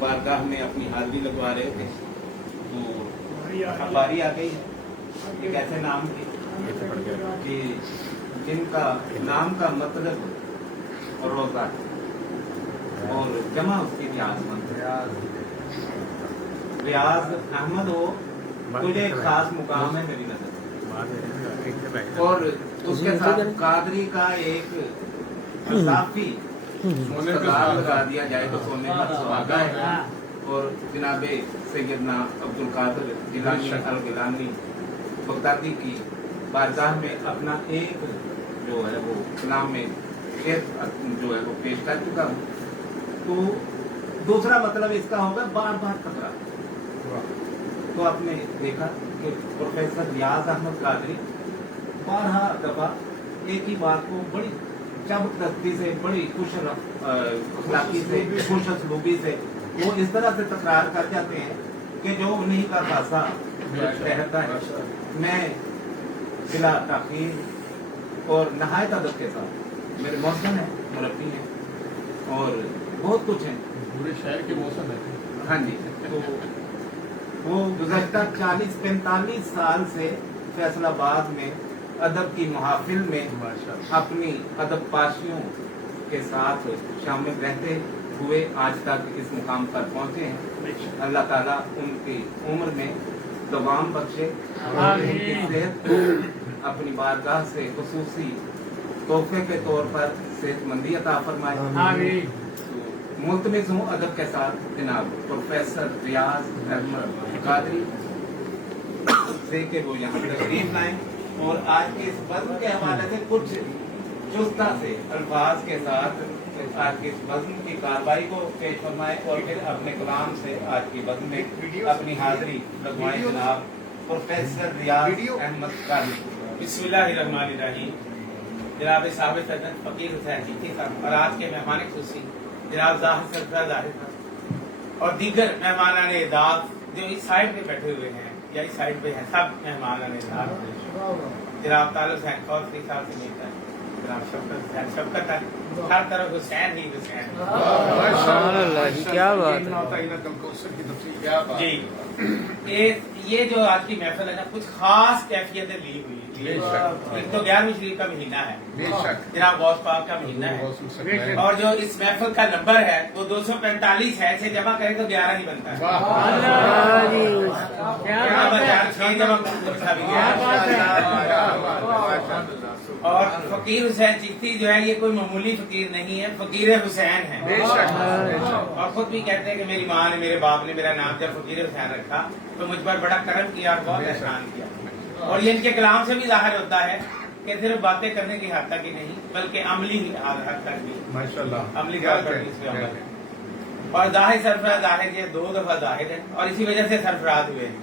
बारगाह में अपनी हाजिरी लगवा रहे थे तो बारी आ गई एक ऐसे नाम की कि जिनका नाम का मतलब रोजा और जमा उसकी रियाज अहमद हो, तुझे एक खास मुकाम है मेरी नजर। और उसके साथ कादरी का एक साफी लगा दिया जाए तो सोने का सुहागा है। और जनाबे सैयदना अब्दुल कादिर जिलानी अल गिलानी बगदादी की बारगाह में अपना एक जो है वो कलाम में शेर जो है वो पेश कर चुका हूँ। तो दूसरा मतलब इसका होगा बार बार तकरार। तो आपने देखा कि प्रोफेसर रियाज अहमद कादरी 12 दफा एक ही बात को बड़ी जबरदस्ती से, बड़ी खुश अखलाकी से, खुश असलूबी से वो इस तरह से तकरार कर जाते हैं कि जो उन्हीं का खासा रहता है। मैं बिला ताखीर और नहायत अदब के साथ, मेरे मौसम है, मुरब्बी है और बहुत कुछ है, पूरे शहर के मौसम है। हाँ जी। तो वो गुज़श्ता 40-45 साल से फैसलाबाद में अदब की महफिल में अपनी अदब पाशियों के साथ शामिल रहते हुए आज तक इस मुकाम पर पहुंचे हैं। अल्लाह ताला उनकी उम्र में दवाम बख्शे और उनकी सेहत को अपनी बारगाह से खुसूसी तोहफे के तौर पर सेहतमंदी अता फरमाए। मुल्तमिस हूँ अदब के साथ जनाब प्रोफेसर रियाज अहमद कादरी से कि वो यहाँ तशरीफ लाएं और आज के इस बज़्म के हवाले से कुछ चुस्ता से अल्फाज के साथ आज के इस बज़्म की कार्रवाई को पेश फरमाए और फिर अपने कलाम से आज की बज़्म में अपनी हाजिरी लगवाएं जनाब प्रोफेसर रियाज अहमद कादरी। बिस्मिल्लाहिर्रहमानिर्रहीम। जनाब साहिब सदन फकीर हुसैन चिश्ती साहब और आज के मेहमान खुशी जनाब ज़ाहिर सरफराज ज़ाहिर और दीगर मेहमानान एदाद जो इस साइड पे बैठे हुए हैं या इस साइड पे हैं, सब मेहमानान एदाद जनाब तालिब हुसैन कौसरी साहब से मिलता है, जनाब शफकत हुसैन, शफकत हर तरफ हुसैन ही हुसैन। क्या बात जी। ये जो आज की महफिल है ना, कुछ खास कैफियतें ली हुई है। एक तो 11वीं शरीफ का महीना है, जनाब गौस पाक का महीना है और जो इस महफिल का नंबर है वो 245 है। इसे जमा करें तो 11 ही बनता है। और फकीर हुसैन चिश्ती जो है ये कोई मामूली फकीर नहीं है, फकीर हुसैन है। और खुद भी कहते हैं कि मेरी माँ ने, मेरे बाप ने मेरा नाम जब फकीर हुसैन रखा तो मुझ पर बड़ा करम किया और बहुत एहसान किया। और ये इनके कलाम से भी जाहिर होता है कि सिर्फ बातें करने की हद तक ही नहीं बल्कि अमली हद तक भी माशाल्लाह अमली तौर पर भी इसमें अमल है। और जाहिर सरफराज जाहिर ये 2 दफा जाहिर है और इसी वजह से सरफराज हुए हैं।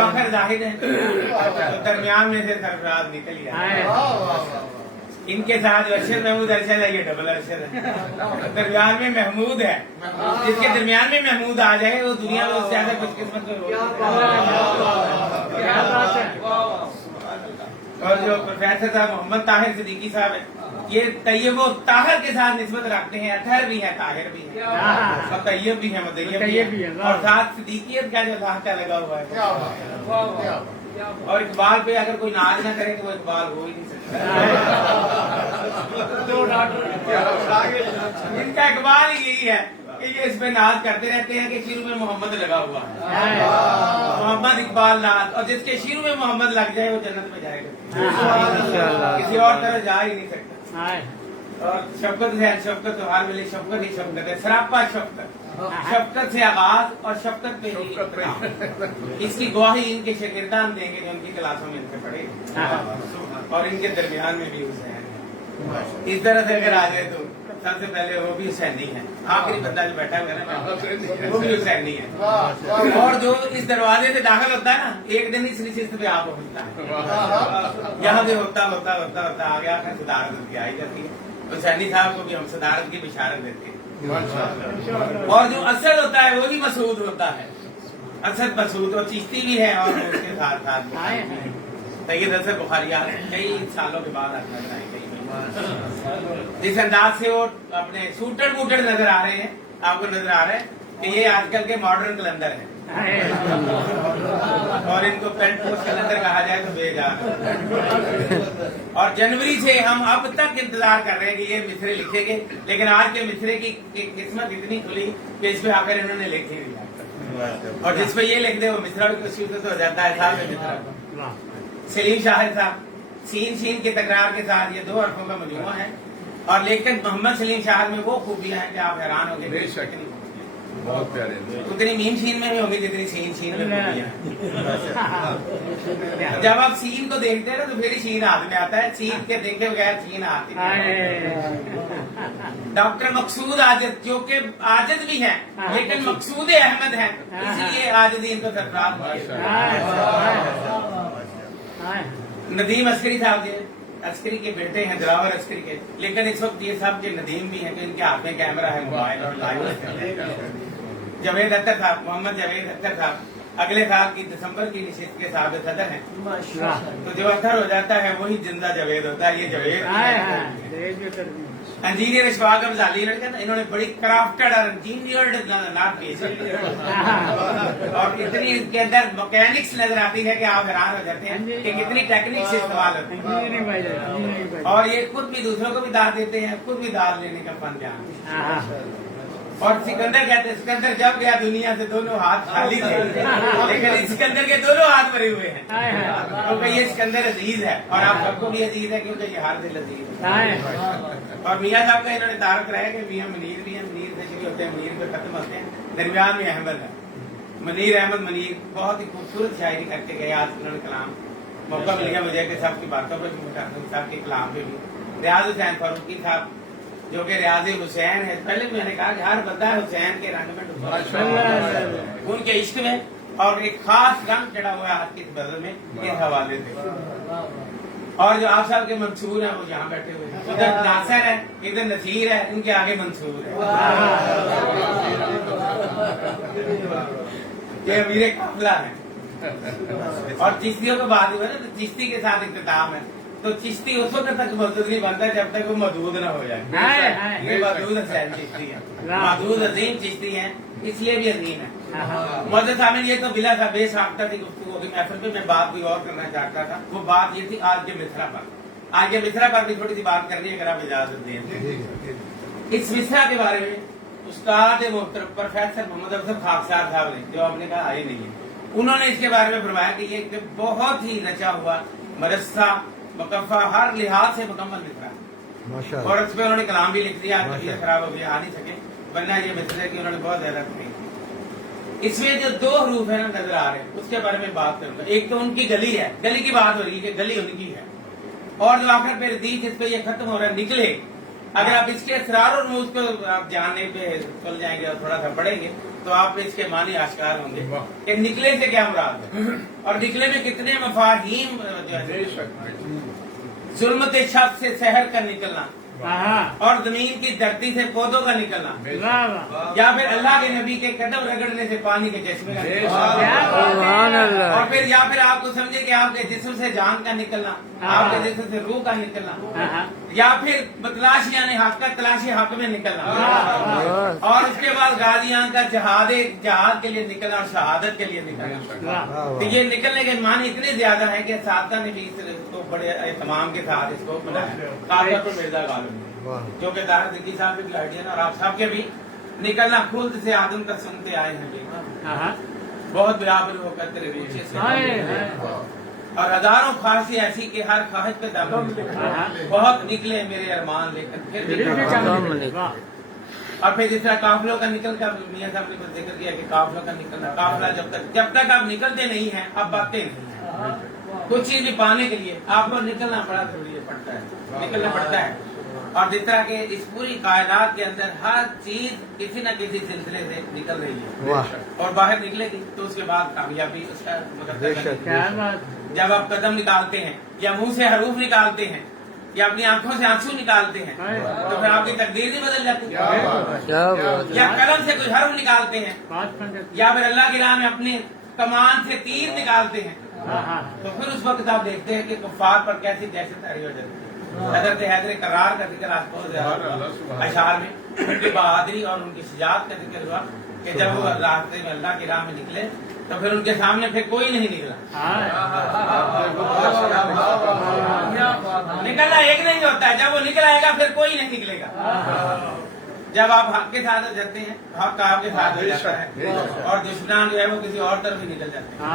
आखिर जाहिर है तो दरमियान में से सरफराज निकल गया। इनके साथ अरशद महमूद अरशद है, ये डबल अरशद है। दरमियान में महमूद है, जिसके दरमियान में महमूद आ जाए वो दुनिया में उससे ज्यादा कुछ किस्मत में। और जो प्रोफेसर साहब मोहम्मद ताहिर सिद्दीकी साहब है, ये तैयब व ताहिर के साथ निस्बत रखते हैं। अतहर भी है, ताहिर भी है, और तैयब भी है, मुतय्यब भी है और साथ सिद्दीकियत का जो ढांचा लगा हुआ है। और इकबाल पे अगर कोई नाज ना करे तो वो इकबाल हो ही नहीं सकता। इनका इकबाल ही यही है कि ये इस पे नाज करते रहते हैं कि शुरू में मोहम्मद लगा हुआ है, मोहम्मद इकबाल नाज, और जिसके शुरू में मोहम्मद लग जाए वो जन्नत में जाएगा, किसी और तरह जा ही नहीं सकता। और शफकत है, शफकत तो हार मिली, शफकत ही शफकत है, सरापा शफकत, शफकत से आगाज और शफकत पे ही इसकी गवाही इनके शागिर्दान देंगे जो उनकी क्लासों में इनसे पढ़े और इनके दरमियान में भी हुसैन है। इस तरह से अगर आ जाए तो सबसे पहले वो भी हुसैनी है, आखिरी बंदा जो बैठा हुआ है ना वो भी हुसैनी है। और जो इस दरवाजे से दाखिल होता है ना, एक दिन इस नशिस्त पे आप पहुंचता है, यहाँ से होता होता होता होता आगे आकर सदारत की आई जाती है। हुसैनी साहब को भी हम सदारत की बिशारत देते हैं। और जो असद होता है वो भी मसूद होता है, असद मसूद और चिश्ती भी है और उसके साथ साथ सैयद असद बुखारी कई सालों के बाद जिस अंदाज से वो अपने सूटेड बूटेड नजर आ रहे हैं, आपको नजर आ रहा है कि ये आजकल के मॉडर्न कैलेंडर है, और इनको पेंट पोस्ट कैलेंडर कहा जाए तो बेजार। और जनवरी से हम अब तक इंतजार कर रहे हैं कि ये मिसरे लिखेंगे, लेकिन आज के मिसरे की किस्मत इतनी खुली कि इस पे आकर इन्होंने लिख ही दिया, और जिस पे ये लिख दे वो मिसरा भी कुछ तो हो जाता है साल में मिसरा। सलीम शाहिद साहब, सीन शीन की तकरार के साथ ये 2 हरफों का मजमूआ है, और लेकिन मोहम्मद सलीम शाहिद में वो खूबियां हैं कि आप हैरान हो गए। बहुत प्यारे उतनी मीम शीन में भी होगी जितनी सीन शीन में खूबियां हैं। जब आप सीन को देखते हैं ना तो फिर ही शीन हाथ में आता है, सीन के देखे बगैर शीन आती है। डॉक्टर मकसूद आजद, जो कि आजद भी हैं लेकिन मकसूद अहमद हैं, इसलिए आजदी इनको सरफराज हुआ। नदीम अस्करी साहब जी, अस्करी के बेटे हैं, दिलावर अस्करी के, लेकिन इस वक्त ये सब के नदीम भी हैं कि इनके हाथ में कैमरा है, मोबाइल और लाइव। जावेद अख्तर साहब, मोहम्मद जावेद अख्तर साहब अगले साल की दिसंबर की निशिस्त के साहब सदर हैं। तो जो अख्तर हो जाता है वही जिंदा जावेद होता है। ये जावेद इंजीनियर इशफाक अफजाली, इन्होंने बड़ी क्राफ्टेड और इंजीनियर्ड नात की और इतनी इसके अंदर मैकेनिक्स नजर आती है कि आप हैरान हो जाते हैं कि कितनी टेक्निक से इस्तेमाल होती है। और ये खुद भी दूसरों को भी दाद देते हैं, खुद भी दाद लेने का फन जान। और सिकंदर कहते हैं, सिकंदर जब गया दुनिया से दोनों हाथ खाली थे, लेकिन सिकंदर के दोनों हाथ भरे हुए हैं, क्योंकि ये सिकंदर अजीज है और आप सबको भी अजीज है, क्योंकि ये हर दिल अजीज है। और मियाँ साहब का इन्होंने तारक रहा है कि मियाँ मुनीर भी है, मुनीर से शुरू होते हैं, मुनीर पे खत्म होते हैं, दरमियान में अहमद है। मुनीर अहमद मुनीर बहुत ही खूबसूरत शायरी करके गए। आज उन्होंने कलाम मौका मिल गया मुझे कि सबकी बातों पर सबके कलाम पे भी। रियाज हुसैन फारूकी साहब, जो कि रियाज हुसैन है, पहले भी मैंने कहा कि हर बंदा हुसैन के रंग में डूबा, उनके इश्क में, और एक खास रंग चढ़ा हुआ है आज की बदल में इस हवाले से। और जो आप साहब के मंसूर हैं वो यहाँ बैठे हुए हैं, इधर नासिर है, इधर नसीर है, इनके आगे मंसूर है। ये अमीर काफिला है। और चिश्तियों को बात हुआ ना, तो चिश्ती के साथ इख्तिताम है, तो चिश्ती उस वक्त तक मौजूद नहीं बनता जब तक वो मौजूद न हो जाए। ये मौजूद हुसैन चिश्ती है, मौजूद अजीम चिश्ती है, इसलिए भी अजीम है। मौजूद सामने ये तो बिला था बेसाख्ता थी गुफ्तगू होगी महफिल पे, मैं बात कोई और करना चाहता था। वो बात ये थी आज के मिसरा पर, आज के मिसरा पर भी थोड़ी सी बात करनी है, अगर आप इजाजत दें। इस मिसरा के बारे में उस्ताद मोहतरम प्रोफेसर मोहम्मद अफजल खाकसार साहब ने, जो आपने कहा आए नहीं है, उन्होंने इसके बारे में फरमाया कि ये बहुत ही रचा हुआ मरस्सा मुकफ़ा, हर लिहाज से मुकम्मल मिसरा है। और उस पर उन्होंने कलाम भी लिख दिया, तबीयत खराब हो गई आ नहीं सके, वरना ये मिसरे की उन्होंने बहुत ज्यादा की। इसमें जो 2 हरूफ है ना नजर आ रहे हैं, उसके बारे में बात करूंगा। एक तो उनकी गली है, गली की बात हो रही है कि गली उनकी है, और जो आखिर पे रदीफ इस पे ये खत्म हो रहा है, निकले। अगर आप इसके असरार और रूज को आप जानने पे चल जाएंगे और थोड़ा सा पढ़ेंगे तो आप इसके मानी आश्कार होंगे कि निकले से क्या मुराद है, और निकले में कितने मफाहीम जो है। जुल्मत शख्स से शहर का निकलना, और जमीन की धरती से पौधों का निकलना, या फिर अल्लाह के नबी के कदम रगड़ने से पानी के चश्मे का निकलना, और फिर या फिर आपको समझे कि आपके जिस्म से जान का निकलना, आपके जिस्म से रूह का निकलना, या फिर तलाश यानी हक का तलाशी हक में निकलना, और उसके बाद गाजियां का जहाद के लिए निकलना और शहादत के लिए निकलना। तो ये निकलने के मानी इतने ज्यादा है कि सादता ने भी इसको बड़े एहतमाम के साथ इसको बनाया, खासतौर पर मिर्जा गालिब जो कि दारा दिग्गी साहब के गार्डियन और आप सबके भी निकलना खुद से आदम तक सुनते आए हैं, बहुत बराबर होकर तेरे पीछे से, और हजारों ख्वाहिशें ऐसी कि हर ख्वाहिश पे दम, बहुत निकले मेरे अरमान लेकर फिर और फिर जिस तरह काफिलों का निकल कर मियाँ साहब ने जिक्र किया कि काफिलों का निकलना, काफिला जब तक आप निकलते नहीं हैं आप बातें नहीं हैं। कुछ चीज भी पाने के लिए आपको निकलना बड़ा जरूरी पड़ता है, निकलना पड़ता है। और जिस तरह के इस पूरी कायनात के अंदर हर चीज किसी न किसी सिलसिले से निकल रही है और बाहर निकलेगी तो उसके बाद कामयाबी उसका जब आप कदम निकालते हैं या मुंह से हरूफ निकालते हैं या अपनी आंखों से आंसू निकालते हैं तो फिर आपकी तकदीर नहीं बदल जाती, या कलम से कुछ हर्फ निकालते हैं या फिर अल्लाह की राह में अपने कमान से तीर निकालते हैं तो फिर उस वक्त आप देखते हैं कि कुफ्फार पर कैसी दहशत तारी हो जाती है। हजरत हैदर करार का जिक्र आज बहुत ज्यादा अशार में उनकी बहादुरी और उनकी शुजाअत का जिक्र हुआ कि जब वो रास्ते में अल्लाह की राह में निकले तो फिर उनके सामने फिर कोई नहीं निकला। निकलना एक नहीं होता है, जब वो निकलाएगा फिर कोई नहीं निकलेगा। जब आप हक के साथ जाते हैं, हक आपके साथ हो जाता है और दुश्मन जो है वो किसी और तरफ ही निकल जाते हैं।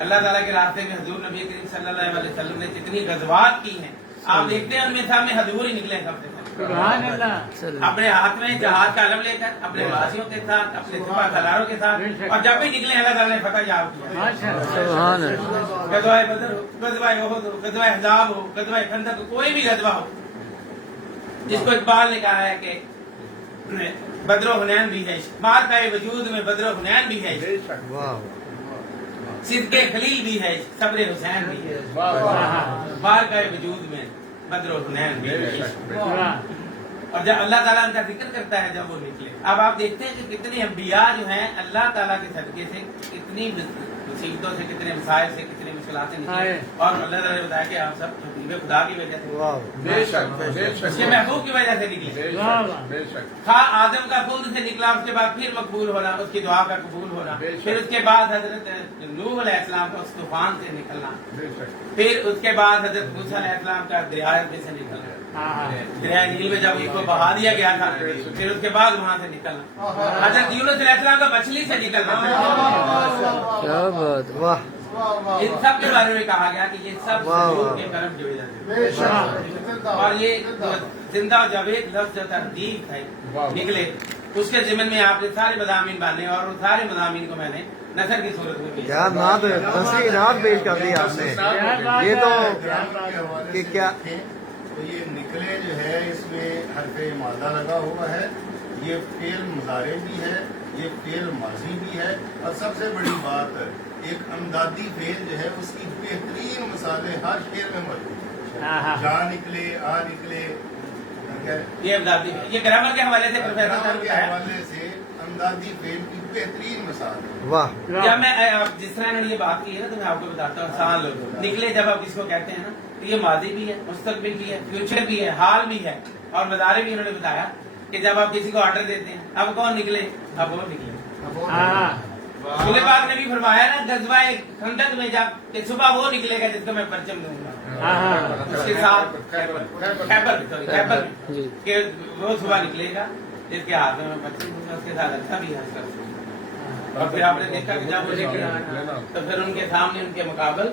अल्लाह ताला के रास्ते में हुजूर नबी करीम सल्लल्लाहु अलैहि वसल्लम ने जितनी गज़वात की हैं, आप देखते हैं उनमें सामने हुजूर ही निकले सबसे पहले, अपने हाथ में जहाज का अलम लेकर, अपने वासियों के साथ, अपने सिपा सलारों के साथ, और जब भी निकले अल्लाह ताला ने फतह याब किया। गज़वाए बदर हो, गज़वाए उहुद हो, गज़वाए अहज़ाब हो, गज़वाए खंदक हो, कोई भी गज़वा हो, जिसको इकबाल ने कहा है कि बद्र हुनैन भी है, मार का वजूद में बद्र हुनैन भी है, सिद्के खलील भी है, सब्र हुसैन भी है, मार का वजूद में बद्र हुनैन भी है। और जब अल्लाह ताला उनका जिक्र करता है जब वो निकले, अब आप देखते हैं कि कितने अंबिया जो हैं अल्लाह ताला के सदके से कितनी मुसीबतों से, कितने मसाइल से, कितनी मुश्किलात से निकले, और अल्लाह ताला ने बताया कि आप सब हबीब खुदा की वजह से, उसके महबूब की वजह से निकले। खा आदम का खून से निकला, उसके बाद फिर मकबूल होना, उसकी दुआ का कबूल होना, फिर उसके बाद हजरत नूह अलैहिस्सलाम का उस तूफान से निकलना, फिर उसके बाद हजरत मूसा अलैहिस्सलाम का दरिया में से निकलना, दरिया नील में जब उसको बहा दिया गया था, फिर उसके बाद वहां से निकलना, हजरत यूनुस अलैहिस्सलाम का मछली से निकलना। क्या बात, वाह। इन सब के बारे में कहा गया कि ये सब हुजूर के करम की वजह से, और ये जिंदा जावेद लफ्ज़ जो तरदीफ है निकले, उसके ज़िमन में आपने सारे मज़ामीन बांधे, और उन सारे मज़ामीन को मैंने नसर की सूरत में पेश क्या नात तस्वीर नात पेश कर दी आपने, ये तो कि क्या तो ये निकले जो है इसमें हरफ मादा लगा हुआ है, ये फेल मुजारे भी है, ये फेल माजी भी है, और सबसे बड़ी बात एक अमदादी फेल जो है उसकी बेहतरीन मिसालें हर शेर में मौजूद है। जा निकले, आ निकले, ये ग्रामर के हवाले से प्रोफेसर ग्रामर के हवाले से अमदादी फेल की बेहतरीन मिसाल है। वाह। जब मैं जिस तरह इन्होंने ये बात की है ना, तो मैं आपको बताता हूँ, आसान लोग निकले जब आप किसको कहते हैं ना, तो ये माजी भी है, मुस्तकबिल भी है, फ्यूचर भी है, हाल भी है, और मज़ारे भी इन्होंने बताया कि जब आप किसी को ऑर्डर देते हैं, अब कौन निकले, अब वो निकले। सुलेमान ने भी फरमाया ना गज़वाए खंदक में, जब कि सुबह वो निकलेगा जिसको मैं परचम दूंगा, उसके साथ खैबर कि वो सुबह निकलेगा जिसके हाथ में मैं परचम दूंगा, उसके साथ अच्छा भी है। और फिर आपने देखा कि जब वो निकला तो फिर उनके सामने उनके मुकाबल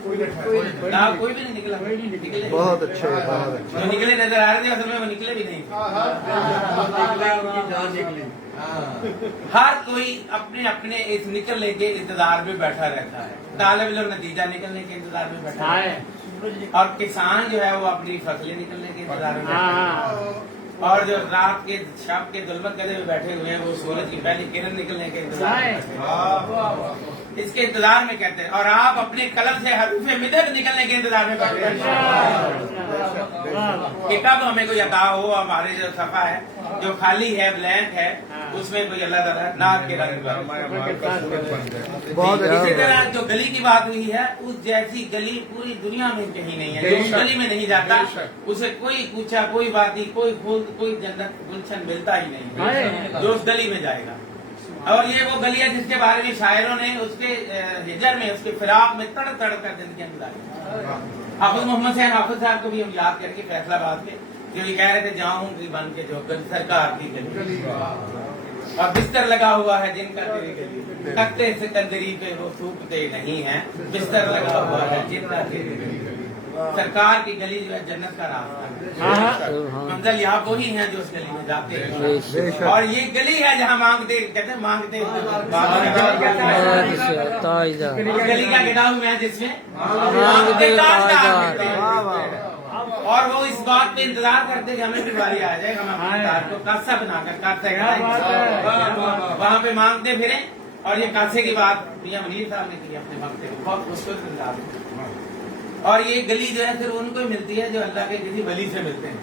कोई भी नहीं निकला, निकले बहुत अच्छे, बहुत अच्छे। जो निकले नजर आ रहे थे, असल में वो निकले भी नहीं। हर कोई अपने अपने इस निकलने के इंतजार में बैठा रहता है, तालिब इल्म नतीजा निकलने के इंतजार में बैठा है, और किसान जो है वो अपनी फसलें निकलने के इंतजार में बैठा है, और जो रात के शब के दुल्मत गदे में बैठे हुए हैं वो सूरज की पहली किरण निकलने के इंतजार में, इसके इंतजार में कहते हैं। और आप अपने कलम से हरूफे मिदद निकलने के इंतजार में बैठे हैं कि कब हमें कोई अता हो, हमारे जो सफा है जो खाली है, ब्लैंक है, उसमें कोई अल्लाह ताला नाक के रंग बहुत इसी तरह जो गली की बात हुई है, उस जैसी गली पूरी दुनिया में कहीं नहीं है। जो उस गली में नहीं जाता उसे कोई पूछा, कोई बाती, कोई फूल, कोई जन्नत गुलशन मिलता ही नहीं जो उस गली में जाएगा। और ये वो गली है जिसके बारे में शायरों ने उसके हिजर में, उसके फिराक में तड़ तड़ कर जिंदगी गुजारी। हाफिज मोहम्मद हुसैन हाफिज साहब को भी हम याद करके फैसलाबाद के, जो ये कह रहे थे जाऊंगी बन के जो सरकार की गली, और बिस्तर लगा हुआ है जिनका तेरी गली, तख्ते सिकंदरी पे वो थूकते नहीं है, बिस्तर लगा हुआ है जिनका तेरी गली। सरकार की गली जो है जन्नत का रास्ता है, मंजिल यहाँ वही है जो उस गली में जाते हैं, और ये गली है जहाँ मांगते, कहते हैं मांगते गली का गिटाव है जिसमें मांगते और वो इस बात पे इंतजार करते कि हमें भी बारी आ जाए, हम अपने तार को कासा बनाकर कासे वहाँ पे मांगते फिरे। और ये कासे की बात मियां मुनीर साहब ने की अपने वक्त में, बहुत मुश्किल से और ये गली जो है सिर्फ उनको ही मिलती है जो अल्लाह के किसी वली से मिलते हैं।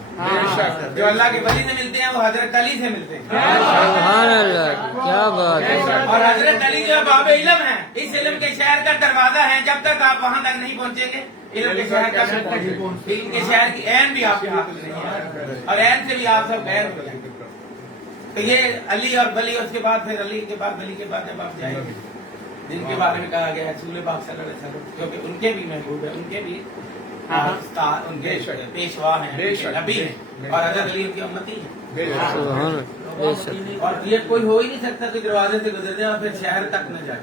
जो अल्लाह के वली से मिलते हैं वो हजरत अली से मिलते हैं। सुभान अल्लाह, क्या बात है। और हजरत अली जो बाब इल्म है, इस इल्म के शहर का दरवाजा है। जब तक आप वहाँ तक नहीं पहुँचेंगे इल्म के शहर का इनके शहर की ऐन भी आपके हाथ में नहीं है, और ऐन से भी आप सब गैर हो जाएंगे। तो ये अली और वली, उसके बाद फिर अली के बाद वली के बाद जब आप जाएंगे जिनके बारे में कहा गया है रसूल पाक सल्लल्लाहु अलैहि वसल्लम, क्योंकि उनके भी महबूब है, उनके भी उनके पेशवा हैं, नबी हैं, और हजरत अली उनकी उम्मती है। सुभान अल्लाह। और ये कोई हो ही नहीं सकता कि दरवाजे से गुजर जाए और फिर शहर तक न जाए।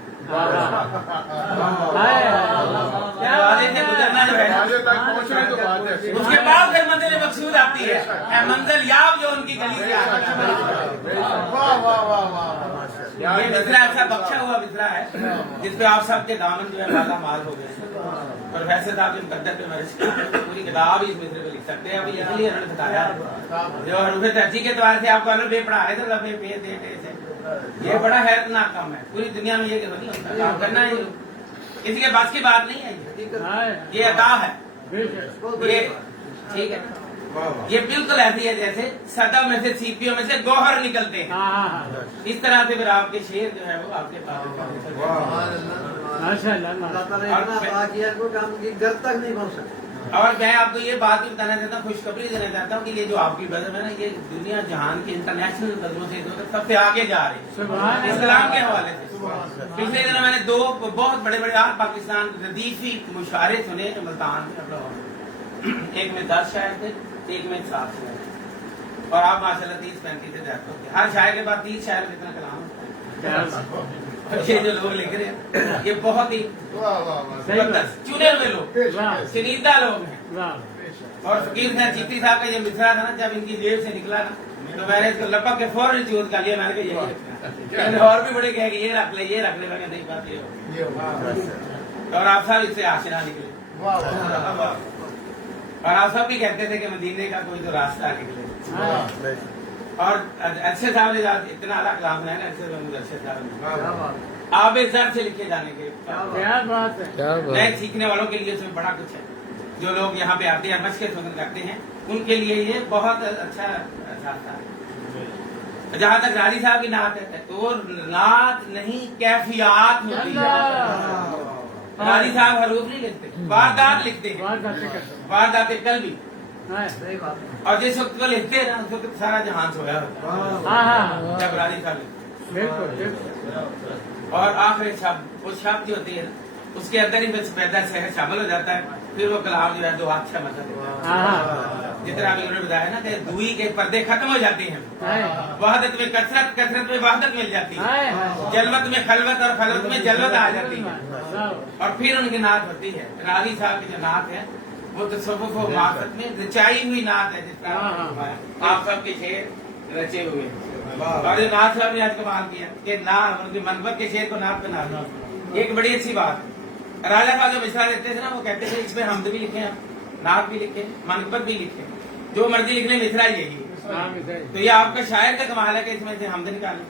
दरवाजे से गुजरना जो है आगे तक पहुंचने तो बात है। उसके बाद फिर मंजिल मकसूद आती है, मंजिल याब जो उनकी गली से आती है। वाह वाह वाह वाह। ये मिसरा ऐसा बख्शा हुआ मिसरा है जिसपे आप सबके दामन जो है माला माल हो गए। प्रोफेसर साहब जो मुकद्दर पे मेरे पूरी किताब इस मिसरे पे लिख सकते हैं। अभी इसलिए उन्होंने बताया जो हरूफ तरजी के द्वारा से आपको अलग बे पढ़ा है तो लबे पे दे से ये बड़ा हैरतनाक काम है। पूरी दुनिया में ये नहीं होता, काम करना है किसी के पास की बात नहीं है। ये अदा है, ये ठीक है। ये बिल्कुल ऐसी है जैसे सदा में से सीपियों में से गोहर निकलते हैं। इस तरह से फिर आपके शेर जो है वो आपके पास घर तक नहीं पहुँच सकते। और मैं आपको ये बात भी बताना चाहता हूँ, खुशखबरी देना चाहता हूँ कि ये जो आपकी बज़म है ना, ये दुनिया जहान के इंटरनेशनल बज़मों से सबसे आगे जा रही है इस्लाम के हवाले से। पिछले दिनों मैंने दो बहुत बड़े बड़े पाकिस्तान रदीफी मुशारे सुने जो मुल्तान में, एक में 10 शायर थे, एक में 7 शायर। और आप माशाल्लाह 30-35 से जाते हो, हर शायर के बाद 30 शायर में इतना कलाम होता है। ये जो लोग लिख रहे हैं ये बहुत ही चुने हुए लोग, चुनिंदा लोग हैं। और फकीर साहब चीती साहब का ये मिसरा था ना, जब इनकी जेब से निकला ना तो मैंने इसको लपक के फौरन चूज कर लिया। मैंने कहा यही और भी बड़े कहे ये रख ले, ये रख ले। मैंने नहीं बात ये। और आप सब इससे आशिना निकले, और आप सब भी कहते थे कि मदीने का कोई तो रास्ता निकले। और अच्छे साहब ने इतना अलग कलाम है ना, अच्छे साहब आप इस दर से लिखे जाने के क्या बात है। नए सीखने वालों के लिए इसमें बड़ा कुछ है। जो लोग यहाँ पे आते हैं मशक़ सुनन करते हैं उनके लिए ये बहुत अच्छा रास्ता है। जहाँ तक राजी साहब की नात है तो वो नात नहीं कैफियत होती है। राजी साहब हरूफ नहीं लिखते, वारदात लिखते हैं, वारदात कल भी। और जिस वक्त को लिखते हैं ना उस वक्त सारा जहान सोया होता है जब राजी साहब। और आखिरी शब्द वो शब्द जो होती है उसके अंदर ही फिर पैदा शहर शामिल हो जाता है। फिर वो कलाम जो है दो अच्छा मतलब जितना अभी उन्होंने बताया ना कि दूरी के पर्दे खत्म हो जाते हैं, वहदत में कसरत, कसरत में वहदत मिल जाती है, जलवत में खलवत और खलवत में जलवत आ जाती है। और फिर उनकी नात होती है। राजी साहब की जो नात है वो तसव्वुफ व मारिफत में रचाई हुई नात है, जिसका आप सबके शेर रचे हुए। और ये नात साहब ने आज कमाल किया कि ना उनकी मनबत के शेर को नात बना दिया। एक बड़ी अच्छी बात, राजा का जो मिसरा देते थे ना वो कहते थे इसमें हमद भी लिखे, नात भी लिखे, मनबत भी लिखे, जो मर्जी लिखने मिसरा यही। तो ये आपका शायर का कमाल है कि इसमें से हमद निकाले।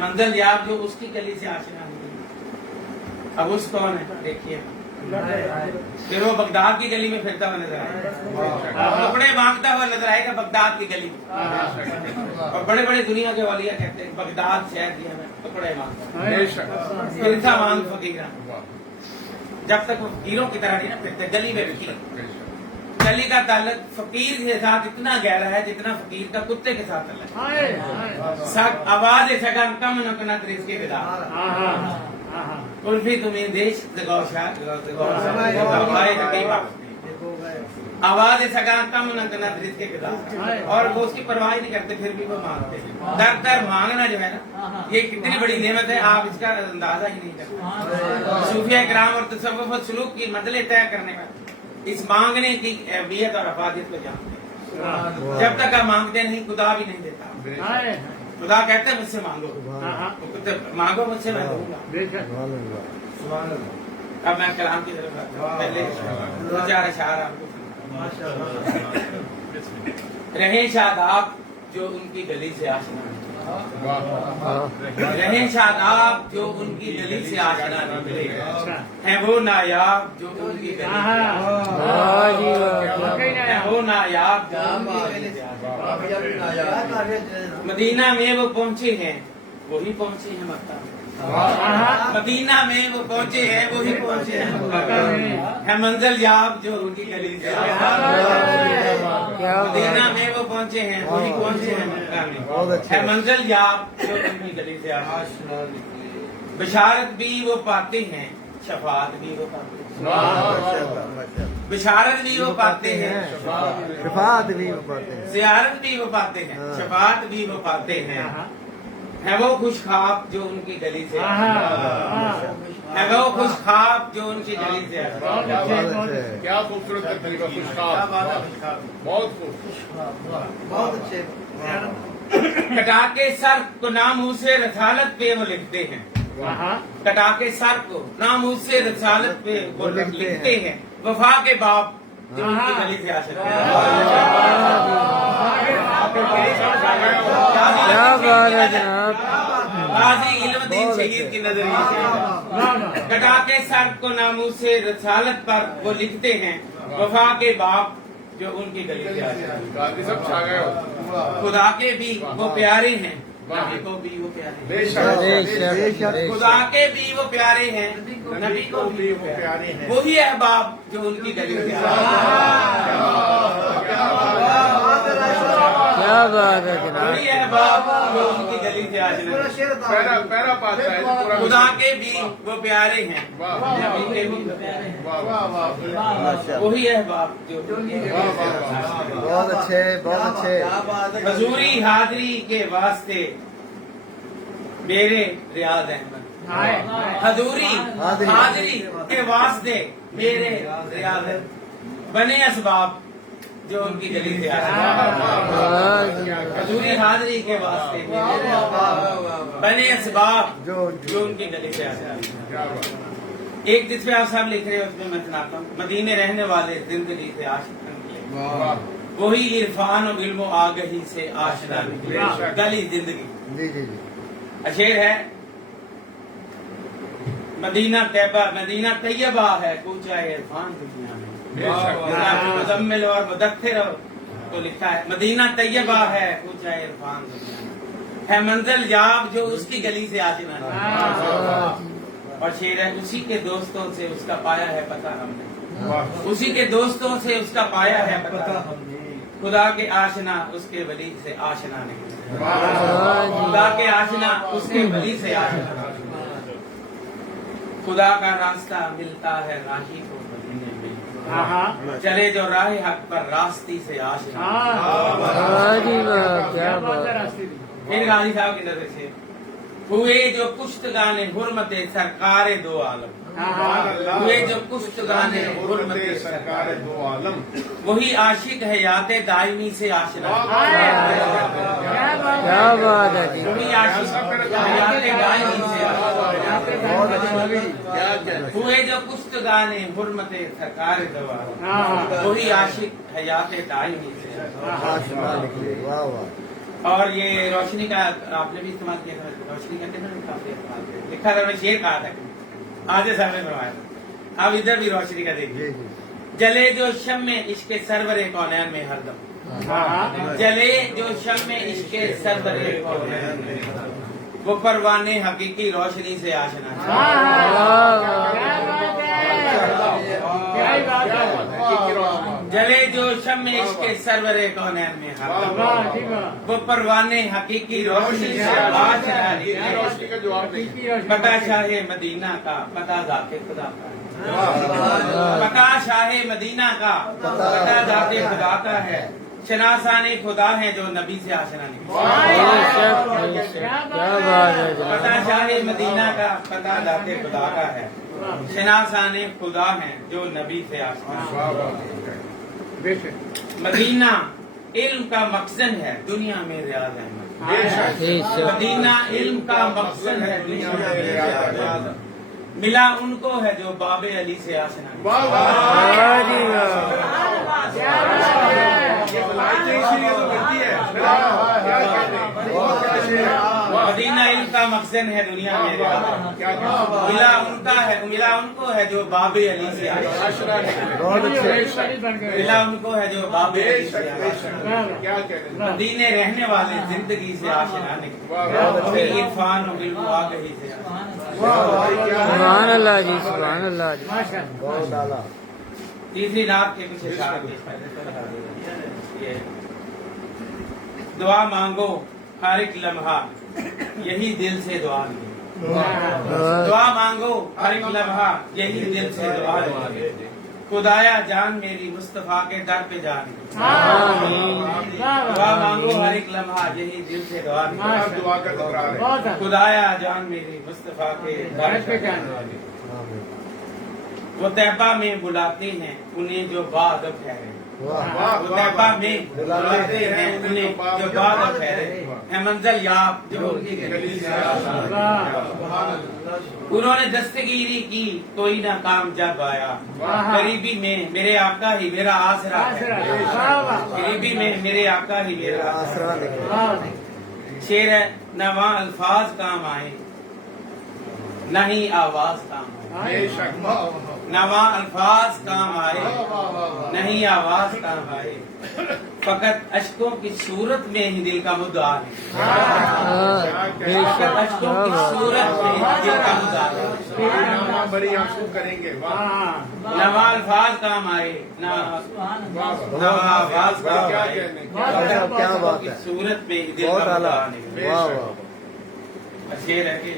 मंजिल याब जो उसकी गली से आशिना हुई। अब उस कौन है देखिए, फिर वो बगदाद की गली में फिरता हुआ नजर आएगा, कपड़े मांगता हुआ नजर आएगा बगदाद की गली में। और बड़े बड़े दुनिया के वालिया कहते हैं बगदाद शहर दिया मैं कपड़े मांगता, फिरता मांग फकीरा। जब तक वो फकीरों की तरह नहीं ना फिरते, गली में फकीर। गली का ताल्लुक फकीर के साथ इतना गहरा है जितना फकीर का कुत्ते के साथ ताल्लुक। आवाज सगा कम न के बिदा उल्फी तुम्हें देश आवाज सगा कम न के बिदा। और वो उसकी परवाह नहीं करते, फिर भी वो मांगते हैं। दर दर मांगना जो है ना ये कितनी बड़ी नेमत है, आप इसका अंदाजा ही नहीं करते। सूफिया किराम और तसव्वुफ और सुलूक की मंजिलें तय करने में इस मांगने की अहमियत और अफादियत को जानते हैं। जब तक आप मांगते नहीं खुदा भी नहीं देता। खुदा कहते हैं मुझसे मांगो, मांगो मुझसे मैं दूंगा। अब मैं कलाम की तरफ आता हूँ। पहले दो चार अशार आपको रहे शादाब जो उनकी गली से आशना। रहे शादाब जो उनकी गली से आशना निकले है वो नायाब जो उनकी गली से है वो नायाब जो उनकी गली से मदीना में वो पहुंचे हैं वही पहुंचे हैं मक्का मदीना में वो पहुंचे हैं वही पहुंचे हैं मक्का है मंजिल याब जो उनकी गली से मदीना में वो पहुंचे हैं वही पहुंचे हैं मक्का में है मंजिल याब जो उनकी गली से बशारत भी वो पाते हैं शफात भी वो पाते हैं बिशारत भी वो पाते हैं शफात भी वो पाते हैं ज़ियारत भी वो पाते हैं शफात भी वो पाते हैं है वो खुश ख्वाब जो उनकी गली से है वो खुश ख्वाब जो उनकी गली से क्या खूबसूरत तकरीब है, खुशखाब, बहुत खुश, बहुत अच्छे कटा के सर को नामूस से रसालत पे वो लिखते हैं कटा के सर को नामूस से रसालत पे वो लिखते हैं वफा के बाप जो उनकी गली से क्या बात है जनाब गाजी इल्मुद्दीन शहीद की नजरिए से कटा के सर को नामूस से रसालत पर वो लिखते हैं वफा के बाप जो उनकी गली से गाजी सब छा गए हो। खुदा के भी वो प्यारे हैं नबी को भी वो प्यारे हैं बेशक खुदा के भी वो प्यारे हैं नबी को भी वो प्यारे हैं वही अहबाब जो उनकी गली से क्या बात है जनाब वही अहबाब जो उनकी गली से आशना पैरा पाता है पूरा खुदा के भी वो प्यारे हैं वाह। नबी के भी वो प्यारे हैं वाह वही अहबाब जो उनकी गली से आशना बहुत अच्छे हजूरी हाजरी के वास्ते मेरे रियाज अहमद हजूरी हाजरी के वास्ते मेरे रियाज अहमद बने असबाब जो उनकी गली से हजूरी हाजरी के वास्ते मेरे असबाब बने असबाब जो उनकी गली से एक जिसपे आप सब लिख रहे हो उसमें मैं सुनाता हूँ मदीने रहने वाले जिंदगी से आशिक निकले वही इरफान और इल्म आगही से आशना निकले गली जिंदगी जी जी जी अशेर है मदीना तैयबा मदीना तैयबा है कूचा इरफान दुनिया में मुजम्मिल और मुदत्थिर को लिखा है मदीना तैयबा है कूचा इरफान दुनिया में है मंजिल याब जो उसकी गली से आशना निकले और शेर है उसी के दोस्तों से उसका पाया है पता हमने उसी के दोस्तों से उसका पाया है पता खुदा के आशना उसके वली से आशना नहीं खुदा के आशना उसके वली से आशना खुदा का रास्ता मिलता है राही को मदीने में चले जो राह हक पर रास्ती से आशना क्या बात है फिर गाजी साहब की नजर से हुए जो कुश्तगाने हुर्मते सरकार दो आलम हुए जो कुश्तगाने हुर्मते सरकार दो आलम वही आशिक है याते दायमी से आशना क्या बात है जी वही आशिक है याते दायमी से आशना हुए जो कुश्तगाने हुर्मते सरकार दो आलम वही आशिक है याते दायमी से वाह वाह और ये रोशनी का आपने भी इस्तेमाल किया था रोशनी करते थे काफी इस्तेमाल किया लिखा था मैं शेर कहा था आधे साल में बनवाया था अब इधर भी रोशनी का देखिए जले जो शम में इसके सरवरे कौनैन में हरदम जले जो शम में इसके सरवरे कौनैन में वो परवाने हकीकी रोशनी से आशना जले जो शम में इसके सरवरे कौनैन में हरदम वो परवाने हकीकी रोशनी से आशना निकले रोशनी का जवाब नहीं पता शाहे मदीना का पता जाके खुदा का पता शाहे मदीना का पता जाके खुदा का है शनासाने खुदा है जो नबी से आशना निकले पता शाहे मदीना का पता जाके खुदा का है शनासाने खुदा है जो नबी से आशना मदीना इल्म का मकसद है दुनिया में रियाज अहमद मदीना इल्म का मकसद है दुनिया में रियाज अहमद मिला उनको है जो बाबे अली से आशना मकसद है दुनिया में क्या मिला उनका है, मिला उनको है जो बाबे अली से आशना निकले। बहुत अच्छे। मिला उनको है जो बाबे अली से आशना, क्या कहते मदीने रहने वाले जिंदगी से आशना निकले। बहुत अच्छे। इरफान और बिल्कुल आ गई से सुभान अल्लाह जी, सुभान अल्लाह जी। बहुत आला। तीसरी नात के पीछे ये दुआ मांगो हर एक लम्हा यही दिल से दुआ मांगे। दुआ मांगो हर एक लम्हा यही दिल से दुआ मांगे। खुदाया जान मेरी मुस्तफा के दर पे जान। दुआ मांगो हर एक लम्हा यही दिल से दुआ मांगे। दुआ का तकरार है। खुदाया जान मेरी मुस्तफा के दर पे जान। वो तैबा में बुलाते हैं उन्हें जो बाद ठहरे। वाह। वो तैबा में बुलाते हैं उन्हें जो बाद ठहरे है मंजिल याब जो उनकी गली से उन्होंने दस्तगीरी की कोई ना काम जब आया। गरीबी में मेरे आका ही मेरा आसरा है। गरीबी में मेरे आका ही मेरा आसरा निकले। शेर है न वहाँ अल्फाज काम आए न ही आवाज काम आए। बेशक न वहाँ अल्फाज काम आए नहीं आवाज काम आए। फकत अशकों की सूरत में ही दिल का मुद्दा है। फकत अशकों की सूरत में ही दिल का मुद्दा है। बड़ी आंसू करेंगे। न वहाँ अल्फाज काम आए न वहाँ आवाज काम क्या आए। कहने फकत क्या अशकों बात की है। सूरत में ही दिल बहुत का आला। मुद्दा निकले। वाह वाह। शेर है कि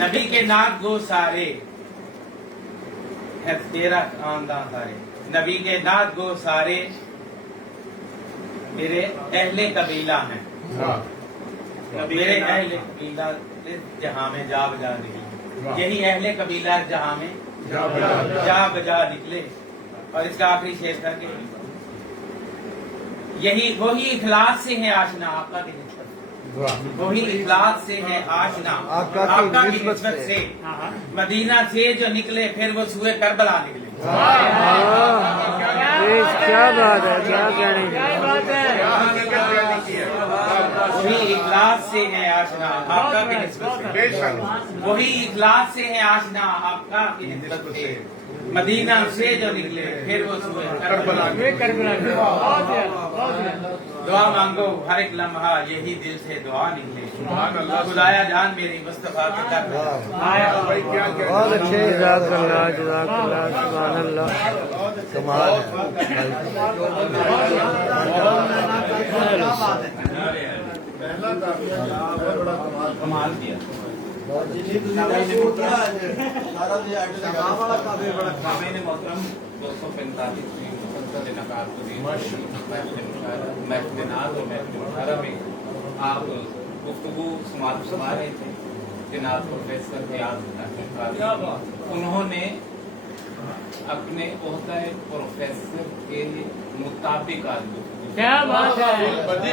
नबी के नाक गो सारे है तेरा खानदान सारे। नबी के नाक गो सारे मेरे अहले कबीला हैं। मेरे अहले कबीला जहाँ में जा बजा निकले। यही अहले कबीला जहाँ में जा बजा निकले। और इसका आखिरी शेर था कि यही वही इखलास से है आशना आपका की निस्बत। वही इखलास से है आशना आपका की निस्बत निस्बत से। मदीना से जो निकले फिर वो सुए करबला निकले। क्या बात है, क्या कहने की। क्या हकीकत बयानी की है। वही इखलास से है आशना आपका की निस्बत से। बेशक वही इखलास से है आशना आपका की निस्बत से। मदीना से जो निकले फिर वो सुए करबला निकले। दुआ मांगो हर एक लम्हा यही दिल से दुआ निकले। सुभान अल्लाह। खुदाया जान मेरी मुस्तफा के दर पे जान। भाई क्या बहुत कहते अच्छे। जज़ाकल्लाह, जज़ाकल्लाह, सुभान अल्लाह। कमाल है। कमाल किया। काबिल मोहतरम 245वीं मुसलसल नकात-उद-दीन महफिल-ए-नाज़ और महफिल-ए-मुशारा में आप गुफ्तगू सुना रहे थे। जनाब प्रोफेसर रियाज अहमद कादरी उन्होंने अपने ओहदा प्रोफेसर के मुताबिक आज गुफ्तगू क्या बात है। बड़ी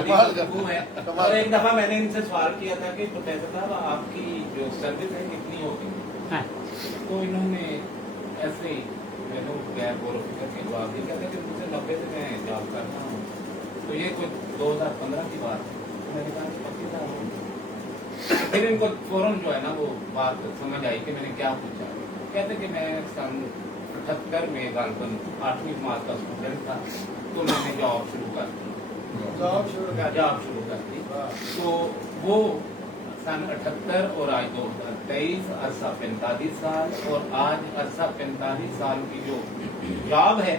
गुफ्तगू है। और एक दफा मैंने इनसे सवाल किया था कि प्रोफेसर साहब आपकी जो सर्विस है कितनी होगी। तो इन्होंने ऐसे ही मैंने गैर गौर फिक्र के जवाब दिया कहते कि मुझे 90 से मैं जॉब करता हूँ। तो ये कुछ 2015 की बात है। तो मैंने कहा कि 25,000। फिर इनको फौरन जो है ना वो बात समझ आई कि मैंने क्या पूछा। कहते कि मैं सन 78 में गालपन 8वीं जमात का स्टूडेंट था। तो मैंने जॉब शुरू कर दी। तो वो सन 78 और आज 2023 अरसा 45 साल और आज अरसा 45 साल की जो जॉब है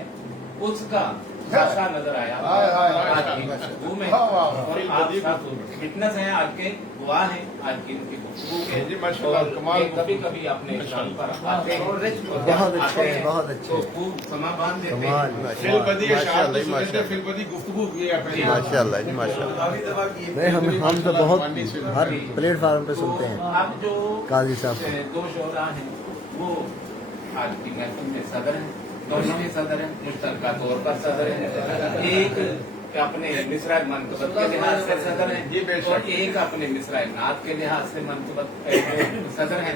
उसका खासा नजर आया आज की गुफ्तगू में। और आप सब फिटनेस है आज के गवाह हैं आज की इनकी गुफ्तगू जी, के। माशाल्लाह, और कमाल। ये कभी कभी अपने शान पर आते हैं। बहुत अच्छे, बहुत अच्छे। तो खूब समा बांध देते कमाल, हैं। फिलबदी अशार तो सुने थे, माशाल्लाह। फिलबदी गुफ्तगू की आपने। माशाल्लाह जी, माशाल्लाह। नहीं, हम तो बहुत हर प्लेटफार्म पे सुनते हैं। अब जो काजी साहब को। दो शोरा हैं वो आज की महफिल में सदर हैं। दोनों ही सदर हैं, मुश्तरका तौर पर सदर हैं। एक अपने मिसराय मनकबत के लिहाज से सदर जी, हैं बेशक। और एक अपने मिसराय नात के लिहाज से मनकबत सदर हैं।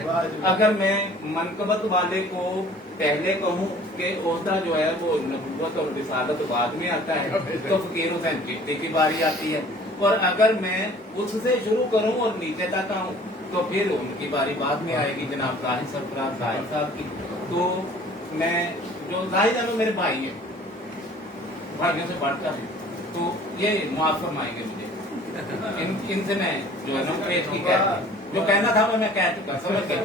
अगर मैं मनकबत वाले को पहले कहूँ कि ओहदा जो है वो नबूवत और रिसालत बाद में आता है तो फकीर हुसैन चिश्ती की बारी आती है। और अगर मैं उससे शुरू करूं और नीचे तक आऊं तो फिर उनकी बारी बाद में आएगी जनाब जाहिद सरफराज जाहिद साहब की। तो मैं जो जाहिद है वो मेरे भाई है, भाइयों से बढ़कर है, तो ये माफ फरमाएंगे मुझे। इनसे मैं जो है ना पेश की जो कहना था वो मैं कह चुका, समझ गए।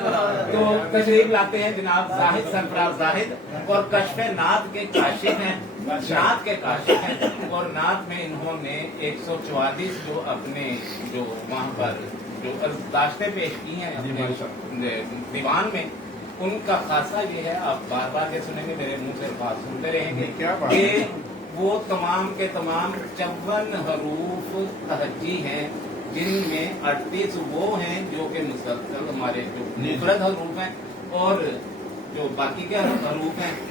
तो तशरीफ लाते हैं जनाब जाहिद सरफराज जाहिद और कश्फ नात के काशिफ हैं, नात के काशिफ हैं। और नात में इन्होंने 144 जो अपने जो वहाँ पर जो दाश्तें पेश की हैं अपने दीवान में, उनका खासा ये है, आप बार बार ये सुनेंगे, मेरे मुंह से बात सुनते रहेंगे कि वो तमाम के तमाम 54 हरूफ तहज्जी हैं, जिनमें 38 वो हैं जो कि मुसलसल हमारे जो मुफरद हरूफ हैं और जो बाकी के हरूफ हैं